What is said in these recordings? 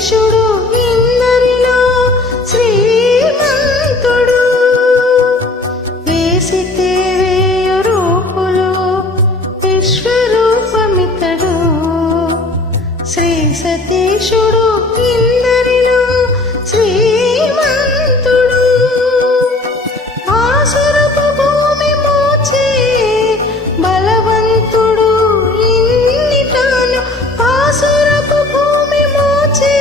సతీశుడు ఇందరిలో శ్రీమంతుడు. వేసితే వేయు రూపులు విశ్వరూపమితడు. శ్రీ సతీశుడు ఇందరిలో శ్రీమంతుడు. ఆసురపు భూమి మోచే బలవంతుడు ఇన్నిటాను. ఆసురపు భూమి మోచే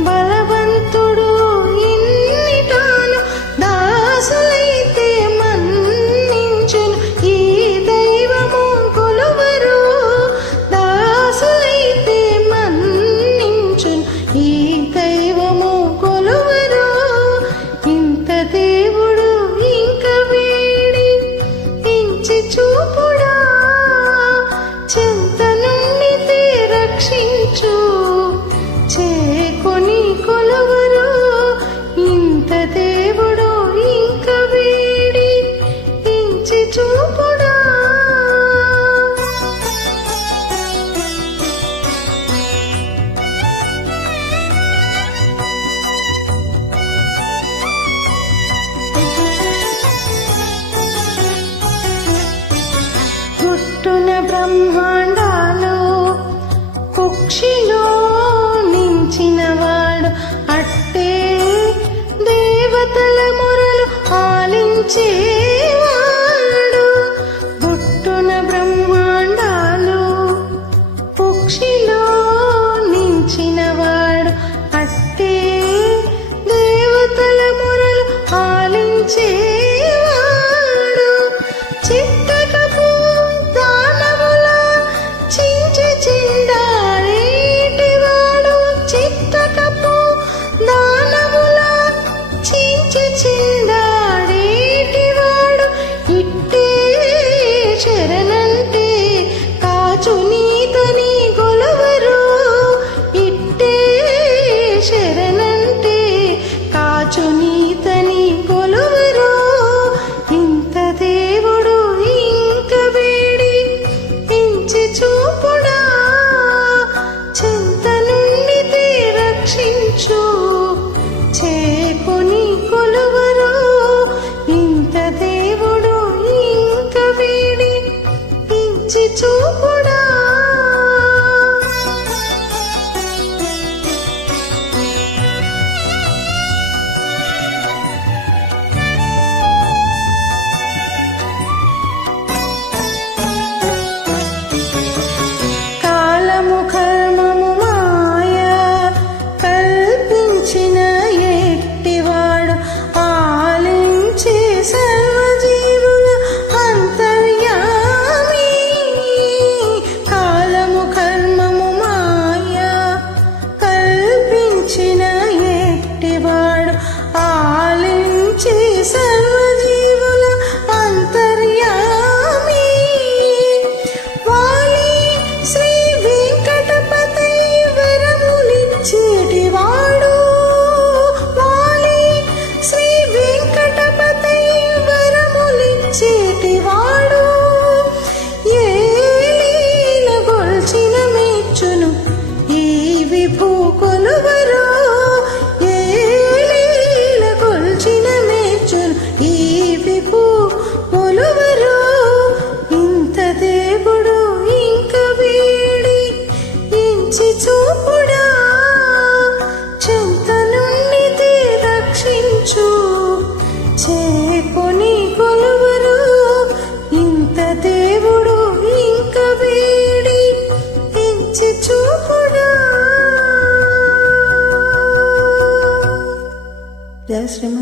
బలవంతుడు ఇన్నిటాను. దాసులైతే మన్నించును ఈ దైవము కొలువరు. దాసులైతే మన్నించును ఈ దైవము కొలువరు. ఇంత దేవుడు ఇంక వీడి ఇంచి చూపుడా. చెంత నుండి రక్షించు చేకొని కొలువరు. ఇంత దేవుడు ఇంక వీడి ఇంచి చూపుడా. పుట్టున బ్రహ్మాండాలు కుక్షిలో నించినవాడు. అట్టే దేవతల మొరలు ఆలించేవాడు. పుట్టున బ్రహ్మాండాలు కుక్షిలో నించినవాడు. అట్టే దేవతల మొరలు ఆలించేవాడు. చిత్తకపు దానవుల చించి చిండాడేటివాడు. చిత్తకపు దానవుల చించి చిండాడేటివాడు. ఇట్టే శరణంటే కాచు నీతని కొలువరు. ఇట్టే శరణంటే కాచు నీతని కొలువరు. ఇంత దేవుడు ఇంక వీడి ఇంచి చూపుడా. చెంత నుండి రక్షించు చేకొని కొలువరు. ఇంత దేవుడు ఇంక వీడి ఇంచి చూపుడా. కాలము కర్మము మాయ కల్పించిన ఎట్టివాడు. ఆలించే సర్వజీవుల అంతర్యామి. కాలము కర్మము మాయ కల్పించిన ఎట్టివాడు. ఆలించే సర్వజీవుల అంతర్యామి. వాలి శ్రీ వెంకటపతి వరములిచ్చేటివాడు. వాలి శ్రీ వెంకటపతి వరములిచ్చేటివాడు. ఏ లీల గొల్చిన మెచ్చును ఈ విభూ కొలువరు. ఏ లీల గొల్చిన మెచ్చును ఈ విభూ కొలువరు. ఇంత దేవుడు ఇంక వీడి ఇంచి చూపుడా. చెంత నుండి రక్షించు చేకొని కొలువరు. ఇంత దేవుడు ఇంక వీడి ఇంచి చూపుడా. జయ శ్రీమన్.